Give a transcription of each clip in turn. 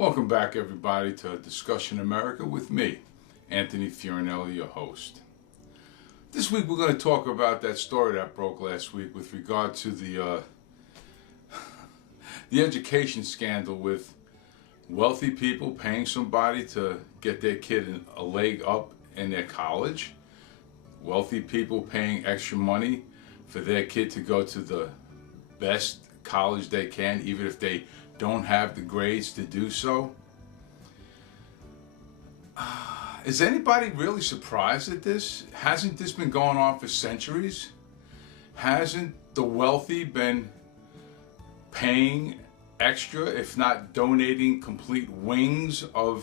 Welcome back, everybody, to Discussion America with me, Anthony Fiorinelli, your host. This week we're going to talk about that story that broke last week with regard to the education scandal with wealthy people paying somebody to get their kid a leg up in their college, wealthy people paying extra money for their kid to go to the best college they can, even if they don't have the grades to do so. Is anybody really surprised at this? Hasn't this been going on for centuries? Hasn't the wealthy been paying extra, if not donating complete wings to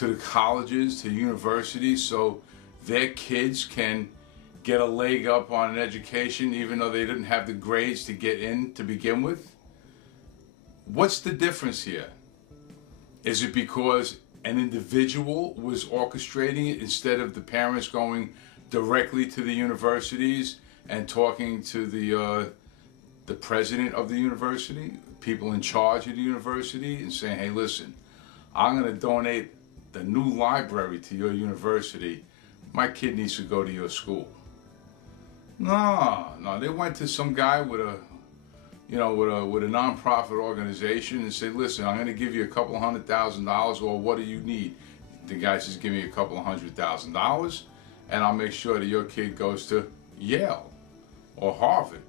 the colleges, to universities, so their kids can get a leg up on an education even though they didn't have the grades to get in to begin with? What's the difference here? Is it because an individual was orchestrating it instead of the parents going directly to the universities and talking to the president of the university, people in charge of the university, and saying, hey, listen, I'm going to donate the new library to your university. My kid needs to go to your school. No, they went to some guy with a nonprofit organization and say, listen, I'm going to give you a couple $100,000, or what do you need? The guy says, give me a couple $100,000 and I'll make sure that your kid goes to Yale or Harvard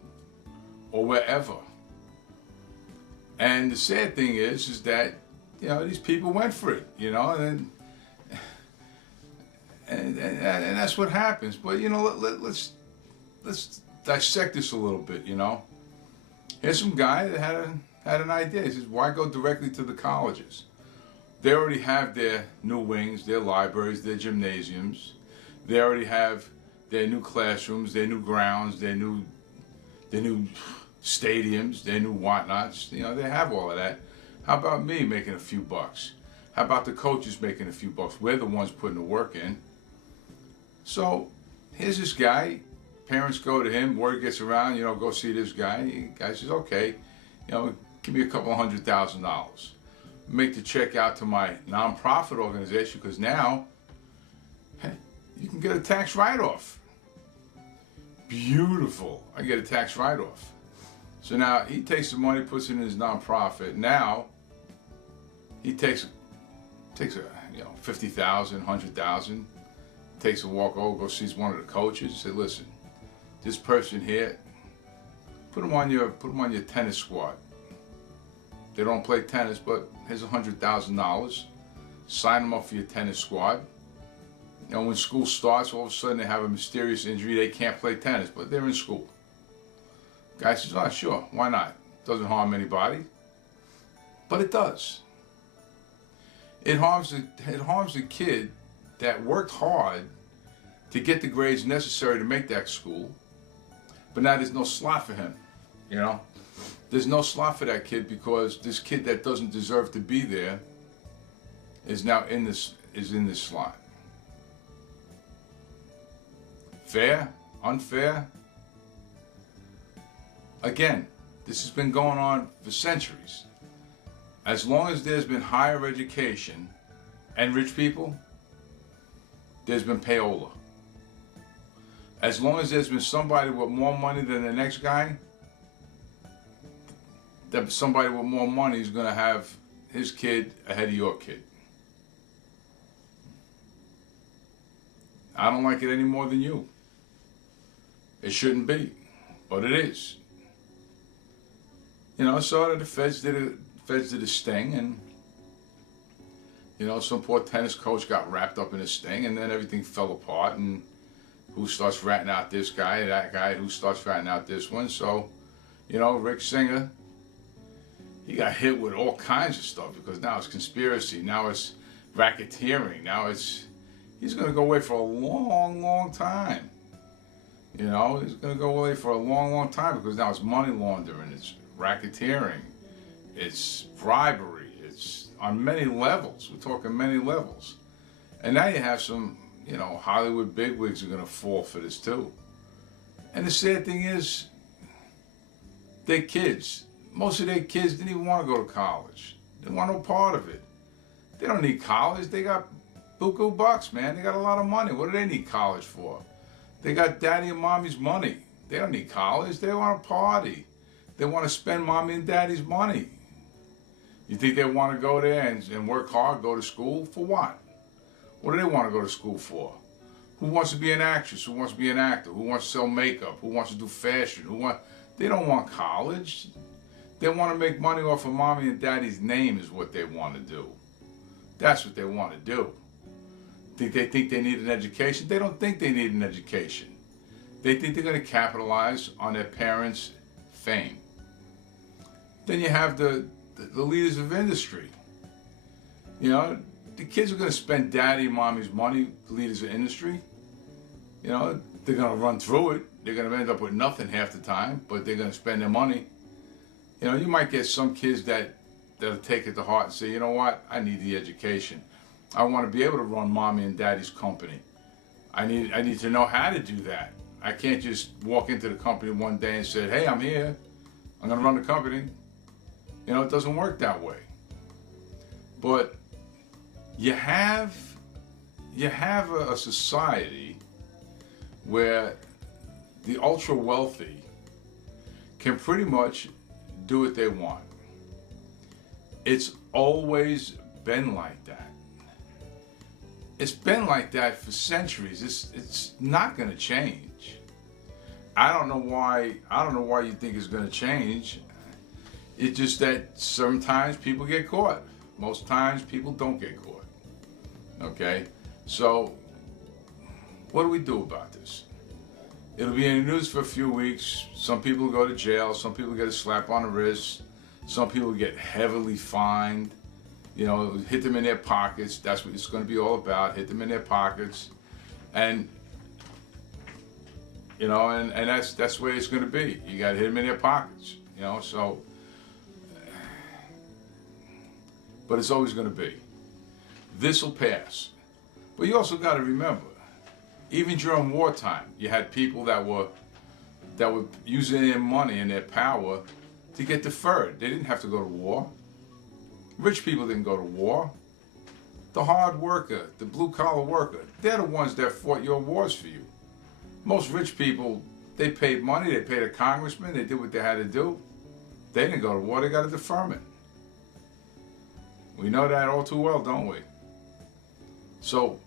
or wherever. And the sad thing is that, these people went for it, and that's what happens. But, let's dissect this a little bit, Here's some guy that had an idea. He says, why go directly to the colleges? They already have their new wings, their libraries, their gymnasiums. They already have their new classrooms, their new grounds, their new stadiums, their new whatnots. They have all of that. How about me making a few bucks? How about the coaches making a few bucks? We're the ones putting the work in. So here's this guy. Parents go to him, word gets around, go see this guy. The guy says, okay, give me a couple $100,000. Make the check out to my nonprofit organization, because now, you can get a tax write-off. Beautiful. I get a tax write-off. So now he takes the money, puts it in his nonprofit. Now he takes a $50,000, $100,000, takes a walk over, goes sees one of the coaches, say, listen, this person here, put them on your tennis squad. They don't play tennis, but here's $100,000. Sign them up for your tennis squad. When school starts, all of a sudden they have a mysterious injury. They can't play tennis, but they're in school. Guy says, oh, sure, why not? Doesn't harm anybody. But it does. It harms the kid that worked hard to get the grades necessary to make that school. But now there's no slot for him, There's no slot for that kid, because this kid that doesn't deserve to be there is now in this slot. Fair? Unfair? Again, this has been going on for centuries. As long as there's been higher education and rich people, there's been payola. As long as there's been somebody with more money than the next guy, that somebody with more money is going to have his kid ahead of your kid. I don't like it any more than you. It shouldn't be, but it is. So the feds did a sting, and some poor tennis coach got wrapped up in a sting, and then everything fell apart, and who starts ratting out this guy, that guy, who starts ratting out this one. So, Rick Singer, he got hit with all kinds of stuff, because now it's conspiracy, now it's racketeering, he's going to go away for a long, long time. He's going to go away for a long, long time, because now it's money laundering, it's racketeering, it's bribery, it's on many levels. We're talking many levels. And now you have some, Hollywood bigwigs are going to fall for this too. And the sad thing is, their kids, most of their kids didn't even want to go to college. They want no part of it. They don't need college. They got buku bucks, man. They got a lot of money. What do they need college for? They got daddy and mommy's money. They don't need college. They want to party. They want to spend mommy and daddy's money. You think they want to go there and work hard, go to school? For what? What do they want to go to school for? Who wants to be an actress? Who wants to be an actor? Who wants to sell makeup? Who wants to do fashion? They don't want college. They want to make money off of mommy and daddy's name is what they want to do. That's what they want to do. They think they need an education? They don't think they need an education. They think they're going to capitalize on their parents' fame. Then you have the leaders of industry. You know, the kids are going to spend daddy and mommy's money, the leaders of industry. You know, they're going to run through it. They're going to end up with nothing half the time, but they're going to spend their money. You know, you might get some kids that'll take it to heart and say, you know what, I need the education. I want to be able to run mommy and daddy's company. I need to know how to do that. I can't just walk into the company one day and say, hey, I'm here. I'm going to run the company. You know, it doesn't work that way. But you have a society where the ultra wealthy can pretty much do what they want. It's always been like that. It's been like that for centuries. It's not going to change. I don't know why you think it's going to change. It's just that sometimes people get caught. Most times people don't get caught. Okay? So what do we do about this? It'll be in the news for a few weeks. Some people go to jail. Some people get a slap on the wrist. Some people get heavily fined. You know, hit them in their pockets. That's what it's going to be all about. Hit them in their pockets. And, you know, and that's where it's going to be. You got to hit them in their pockets. You know, so. But it's always going to be. This will pass. But you also got to remember, even during wartime, you had people that were using their money and their power to get deferred. They didn't have to go to war. Rich people didn't go to war. The hard worker, the blue-collar worker, they're the ones that fought your wars for you. Most rich people, they paid money, they paid a congressman, they did what they had to do. They didn't go to war, they got a deferment. We know that all too well, don't we? So,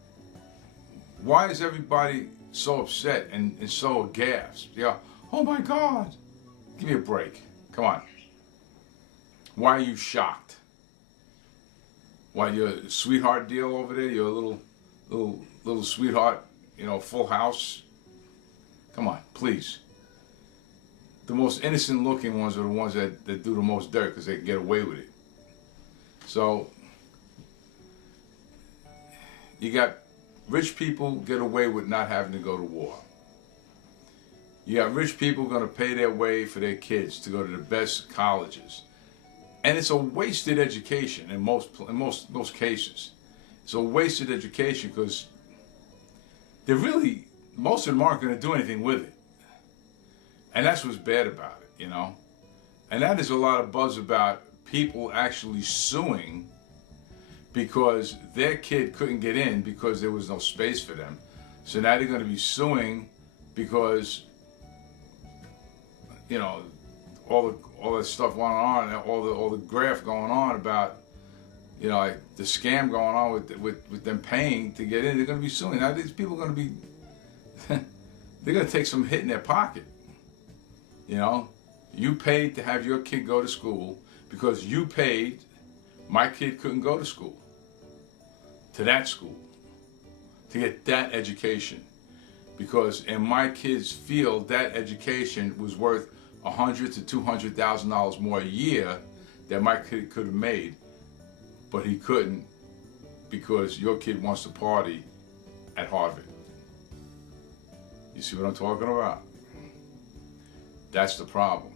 why is everybody so upset and so aghast? Yeah, oh my God, give me a break. Come on. Why are you shocked? Why, your sweetheart deal over there, your little sweetheart, you know, full house? Come on, please. The most innocent looking ones are the ones that do the most dirt because they can get away with it. So, you got rich people get away with not having to go to war. You got rich people going to pay their way for their kids to go to the best colleges. And it's a wasted education in most cases. It's a wasted education because most of them aren't going to do anything with it. And that's what's bad about it, you know. And that is a lot of buzz about people actually suing because their kid couldn't get in because there was no space for them. So now they're going to be suing because, you know, all that stuff going on, all the graft going on about, you know, like the scam going on with them paying to get in. They're going to be suing. Now these people are going to be, they're going to take some hit in their pocket. You know, you paid to have your kid go to school because you paid. My kid couldn't go to school, to that school, to get that education, because in my kid's field, that education was worth $100,000 to $200,000 more a year that my kid could have made, but he couldn't because your kid wants to party at Harvard. You see what I'm talking about? That's the problem.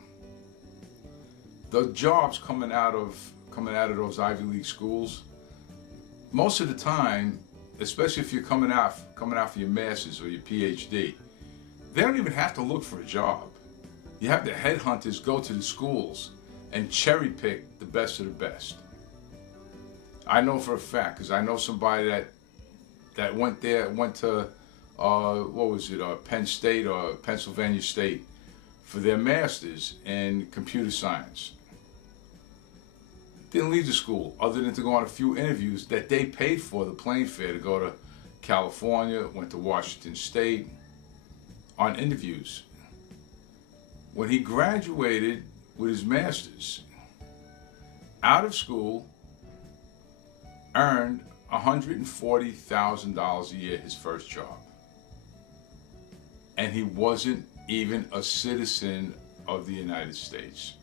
The jobs coming out of those Ivy League schools, most of the time, especially if you're coming out for your master's or your PhD, they don't even have to look for a job. You have the headhunters go to the schools and cherry pick the best of the best. I know for a fact, because I know somebody that went to what was it, Penn State or Pennsylvania State for their masters in computer science. Didn't leave the school other than to go on a few interviews that they paid for, the plane fare to go to California, went to Washington State on interviews. When he graduated with his master's, out of school, earned $140,000 a year, his first job. And he wasn't even a citizen of the United States.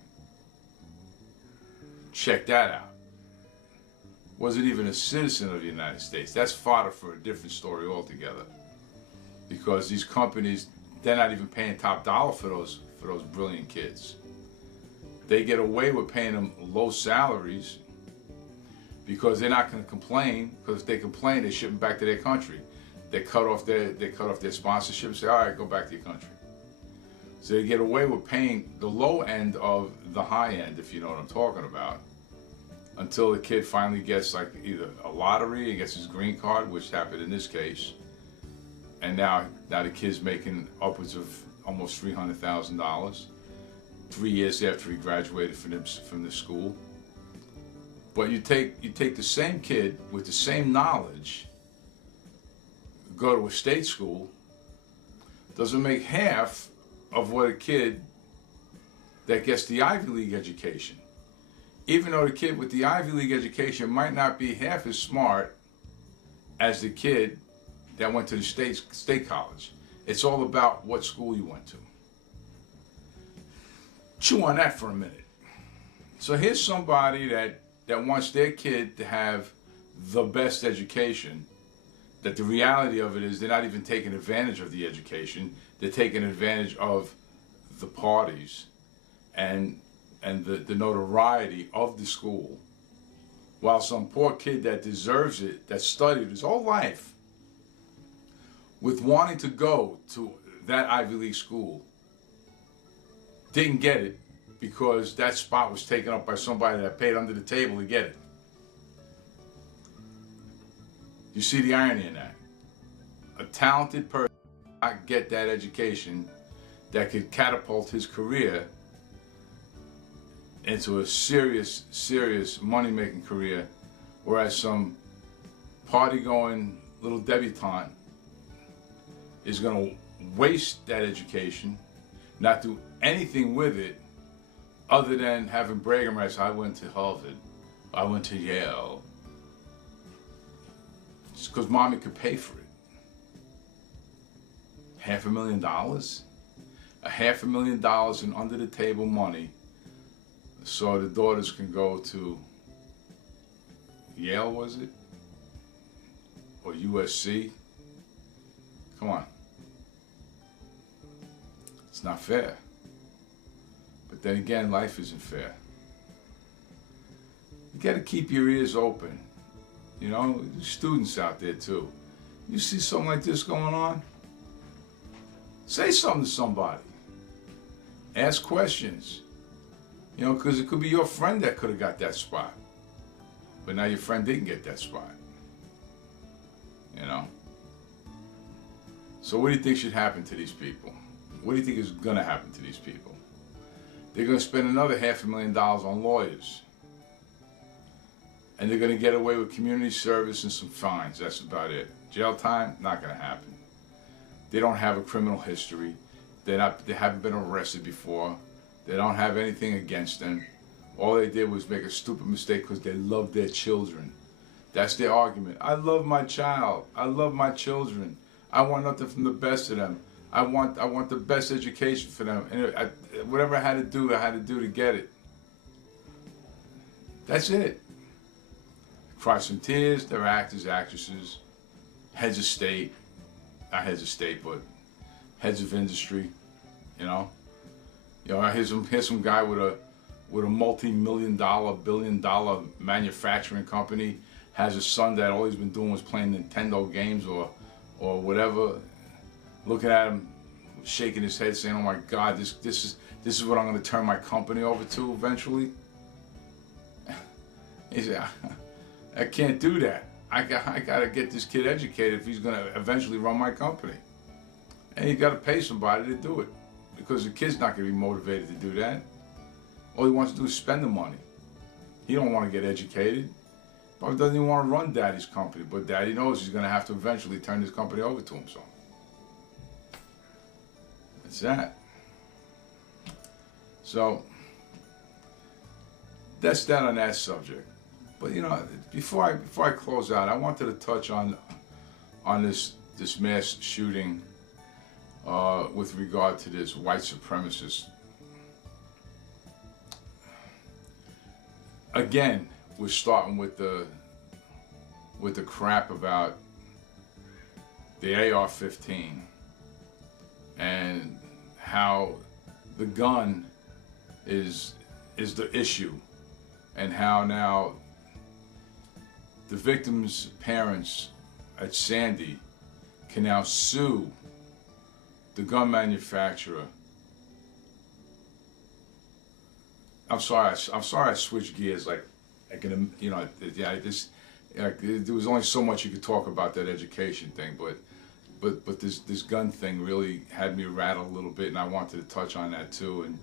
Check that out. Wasn't even a citizen of the United States. That's fodder for a different story altogether. Because these companies, they're not even paying top dollar for those brilliant kids. They get away with paying them low salaries because they're not going to complain. Because if they complain, they ship them back to their country. They cut off their sponsorship and say, all right, go back to your country. So they get away with paying the low end of the high end, if you know what I'm talking about, until the kid finally gets like either a lottery and gets his green card, which happened in this case, and now the kid's making upwards of almost $300,000 3 years after he graduated from the school. But you take the same kid with the same knowledge, go to a state school, doesn't make half of what a kid that gets the Ivy League education. Even though the kid with the Ivy League education might not be half as smart as the kid that went to the state college. It's all about what school you went to. Chew on that for a minute. So here's somebody that wants their kid to have the best education, that the reality of it is they're not even taking advantage of the education. They're taking advantage of the parties and the notoriety of the school, while some poor kid that deserves it, that studied his whole life with wanting to go to that Ivy League school, didn't get it because that spot was taken up by somebody that paid under the table to get it. You see the irony in that? A talented person not get that education that could catapult his career into a serious money-making career, whereas some party-going little debutante is going to waste that education, not do anything with it other than having bragging rights. I went to Harvard, I went to Yale. It's because mommy could pay for it. $500,000? $500,000 in under-the-table money so the daughters can go to Yale, was it? Or USC? Come on. It's not fair. But then again, life isn't fair. You got to keep your ears open. You know, there's students out there too. You see something like this going on? Say something to somebody. Ask questions. You know, because it could be your friend that could have got that spot. But now your friend didn't get that spot. You know? So what do you think should happen to these people? What do you think is going to happen to these people? They're going to spend another $500,000 on lawyers. And they're going to get away with community service and some fines. That's about it. Jail time, not going to happen. They don't have a criminal history. They haven't been arrested before. They don't have anything against them. All they did was make a stupid mistake because they love their children. That's their argument. I love my child. I love my children. I want nothing from the best of them. I want the best education for them. And whatever I had to do to get it. That's it. Cry some tears. They're actors, actresses, heads of state. Not heads of state, but heads of industry. You know, here's some guy with a multi-million-dollar, billion-dollar manufacturing company, has a son that all he's been doing was playing Nintendo games or whatever. Looking at him, shaking his head, saying, "Oh my God, this is what I'm going to turn my company over to eventually." I can't do that. I got to get this kid educated if he's going to eventually run my company. And you got to pay somebody to do it, because the kid's not going to be motivated to do that. All he wants to do is spend the money. He don't want to get educated. Probably doesn't even want to run daddy's company, but daddy knows he's going to have to eventually turn his company over to him. So it's that. So that's that on that subject. But you know, before I close out, I wanted to touch on this mass shooting with regard to this white supremacist. Again, we're starting with the crap about the AR-15 and how the gun is the issue, and how now the victims' parents at Sandy can now sue the gun manufacturer. I'm sorry I switched gears. Like I can, you know, yeah, this. There was only so much you could talk about that education thing, but this gun thing really had me rattled a little bit, and I wanted to touch on that too.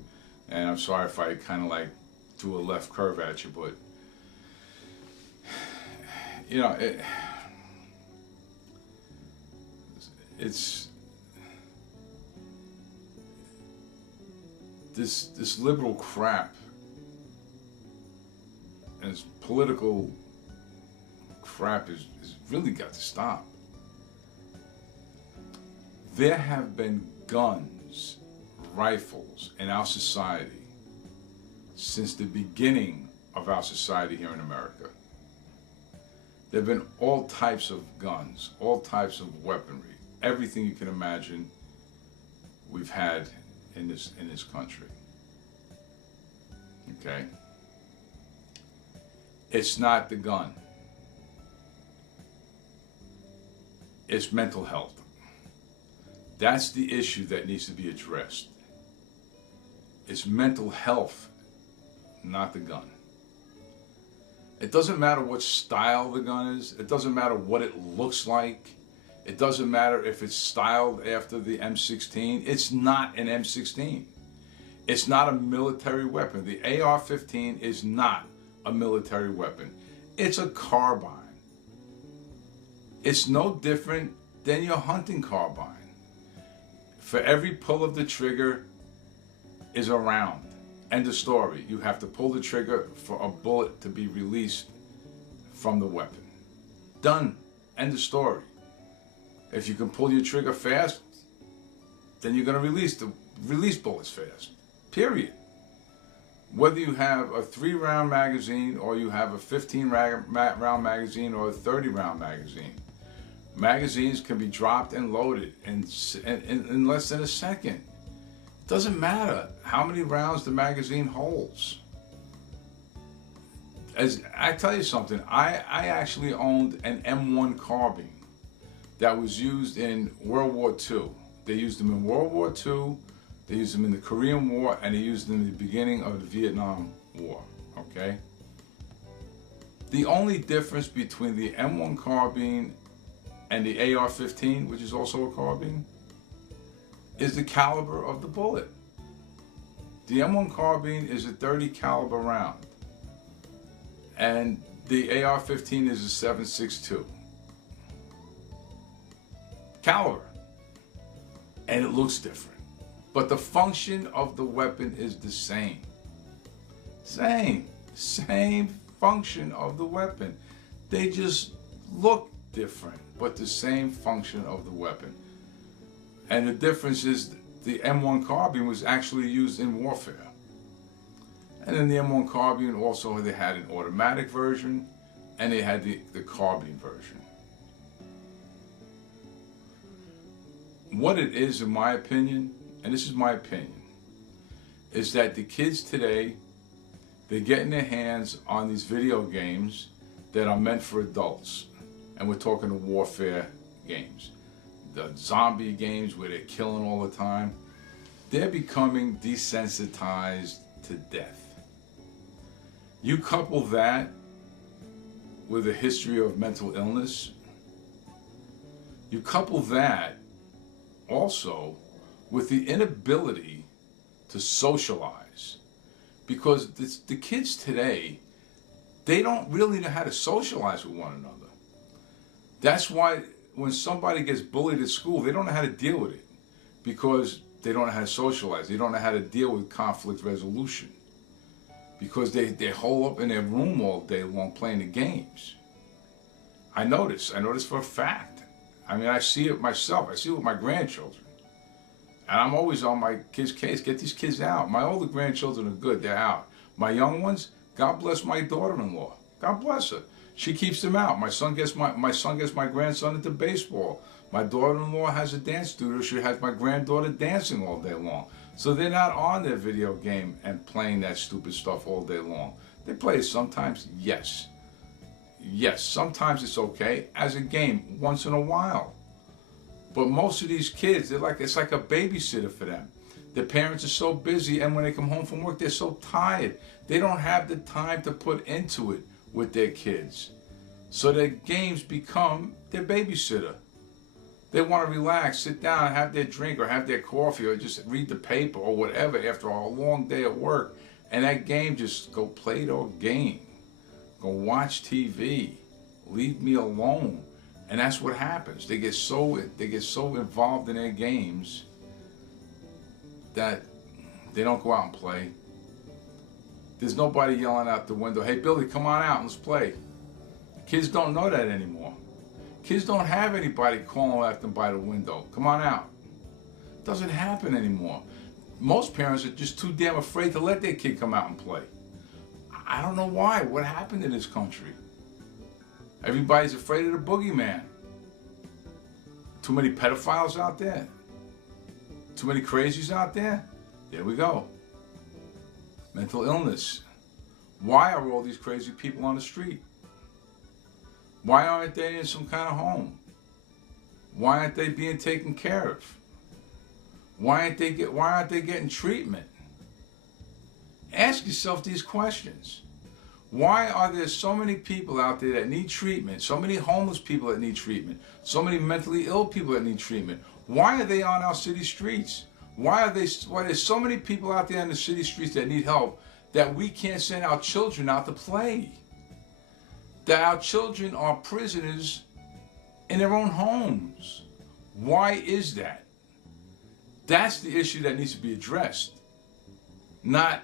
And I'm sorry if I kind of like threw a left curve at you, but you know, it's this liberal crap and this political crap is really got to stop. There have been guns, rifles in our society since the beginning of our society here in America. There have been all types of guns, all types of weaponry, everything you can imagine we've had in this country. Okay? It's not the gun. It's mental health. That's the issue that needs to be addressed. It's mental health, not the gun. It doesn't matter what style the gun is. It doesn't matter what it looks like. It doesn't matter if it's styled after the M16. It's not an M16. It's not a military weapon. The AR-15 is not a military weapon. It's a carbine. It's no different than your hunting carbine. For every pull of the trigger is a round. End of story. You have to pull the trigger for a bullet to be released from the weapon. Done. End of story. If you can pull your trigger fast, then you're going to release bullets fast. Period. Whether you have a 3-round magazine or you have a 15-round magazine or a 30-round magazine, magazines can be dropped and loaded in less than a second. It doesn't matter how many rounds the magazine holds. As I tell you something, I actually owned an M1 carbine that was used in World War II. They used them in World War II, they used them in the Korean War, and they used them in the beginning of the Vietnam War, okay? The only difference between the M1 carbine and the AR-15, which is also a carbine, is the caliber of the bullet. The M1 carbine is a .30 caliber round, and the AR-15 is a .7.62 caliber, and it looks different, but the function of the weapon is the same. Same function of the weapon. They just look different, but the same function of the weapon. And the difference is the M1 carbine was actually used in warfare. And then the M1 carbine also, they had an automatic version and they had the carbine version. What it is, in my opinion, and this is my opinion, is that the kids today, they're getting their hands on these video games that are meant for adults. And we're talking the warfare games. The zombie games where they're killing all the time. They're becoming desensitized to death. You couple that with a history of mental illness, you couple that also with the inability to socialize. Because the kids today, they don't really know how to socialize with one another. That's why when somebody gets bullied at school, they don't know how to deal with it. Because they don't know how to socialize. They don't know how to deal with conflict resolution. Because they hole up in their room all day long playing the games. I notice for a fact. I mean, I see it myself. I see it with my grandchildren. And I'm always on my kids' case. Get these kids out. My older grandchildren are good. They're out. My young ones, God bless my daughter-in-law. God bless her. She keeps them out. My son gets my grandson into baseball. My daughter-in-law has a dance studio. She has my granddaughter dancing all day long. So they're not on their video game and playing that stupid stuff all day long. They play it sometimes, yes. Yes, sometimes it's okay as a game once in a while. But most of these kids, it's like a babysitter for them. Their parents are so busy, and when they come home from work, they're so tired. They don't have the time to put into it with their kids. So their games become their babysitter. They want to relax, sit down, have their drink or have their coffee or just read the paper or whatever after a long day at work. And that game, just go play their game. Go watch TV. Leave me alone. And that's what happens. They get so involved in their games that they don't go out and play. There's nobody yelling out the window, "Hey Billy, come on out and let's play." Kids don't know that anymore. Kids don't have anybody calling at them by the window, "Come on out." It doesn't happen anymore. Most parents are just too damn afraid to let their kid come out and play. I don't know why. What happened in this country? Everybody's afraid of the boogeyman. Too many pedophiles out there? Too many crazies out there? There we go. Mental illness. Why are all these crazy people on the street? Why aren't they in some kind of home? Why aren't they being taken care of? Why aren't they getting treatment? Ask yourself these questions. Why are there so many people out there that need treatment? So many homeless people that need treatment? So many mentally ill people that need treatment? Why are they on our city streets? Why are there so many people out there in the city streets that need help that we can't send our children out to play? That our children are prisoners in their own homes. Why is that? That's the issue that needs to be addressed. Not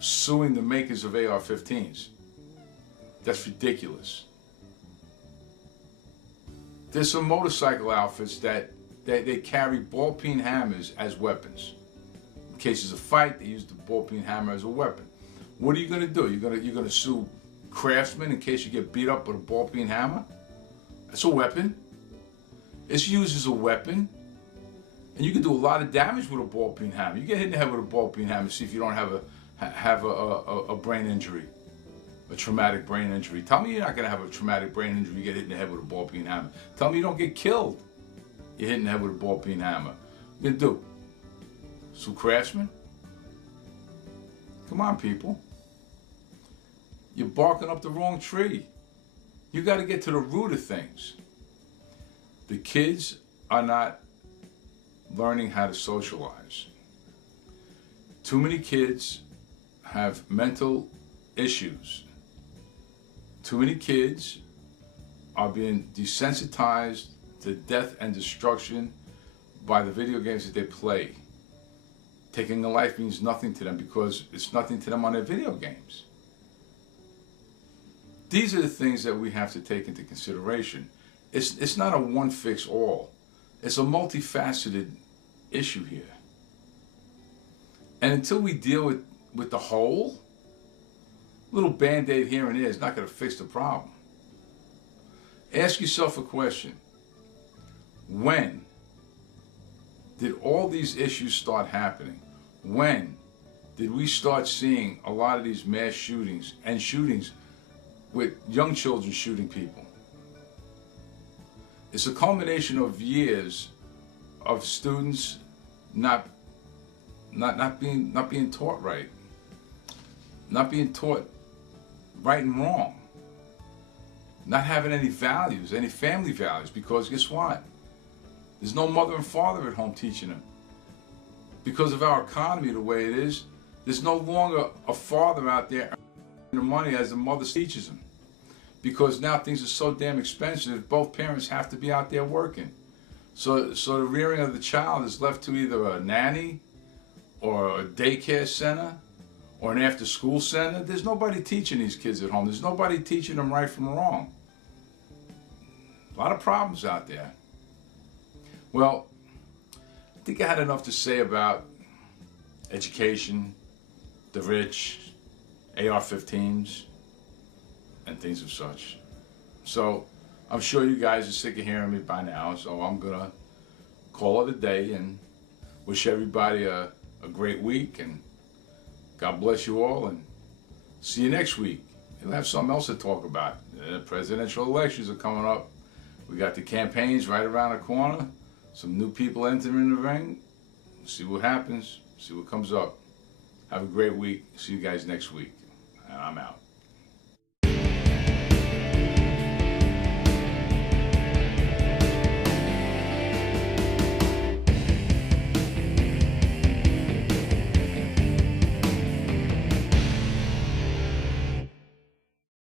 suing the makers of AR-15s. That's ridiculous. There's some motorcycle outfits that they carry ball-peen hammers as weapons. In cases of fight, they use the ball-peen hammer as a weapon. What are you going to do? You're going to sue Craftsman in case you get beat up with a ball-peen hammer? That's a weapon. It's used as a weapon. And you can do a lot of damage with a ball-peen hammer. You get hit in the head with a ball-peen hammer, see if you don't have a brain injury, a traumatic brain injury. Tell me you're not going to have a traumatic brain injury, you get hit in the head with a ball-peen hammer. Tell me you don't get killed, you're hit in the head with a ball-peen hammer. What are you going to do? Sue Craftsman? Come on, people. You're barking up the wrong tree. You got to get to the root of things. The kids are not learning how to socialize. Too many kids have mental issues. Too many kids are being desensitized to death and destruction by the video games that they play. Taking a life means nothing to them because it's nothing to them on their video games. These are the things that we have to take into consideration. It's not a one-fix-all. It's a multifaceted issue here. And until we deal with the whole, little band-aid here and there is not going to fix the problem. Ask yourself a question. When did all these issues start happening? When did we start seeing a lot of these mass shootings and shootings with young children shooting people? It's a culmination of years of students not being taught right, not being taught right and wrong. not having any values, any family values, because guess what? There's no mother and father at home teaching them. Because of our economy the way it is, there's no longer a father out there earning the money as the mother teaches them. Because now things are so damn expensive, both parents have to be out there working. So the rearing of the child is left to either a nanny or a daycare center or an after-school center. There's nobody teaching these kids at home. There's nobody teaching them right from wrong. A lot of problems out there. Well, I think I had enough to say about education, the rich, AR-15s, and things of such. So I'm sure you guys are sick of hearing me by now, so I'm gonna call it a day and wish everybody a great week, and God bless you all, and see you next week. We'll have something else to talk about. The presidential elections are coming up. We got the campaigns right around the corner. Some new people entering the ring. See what happens. See what comes up. Have a great week. See you guys next week. And I'm out.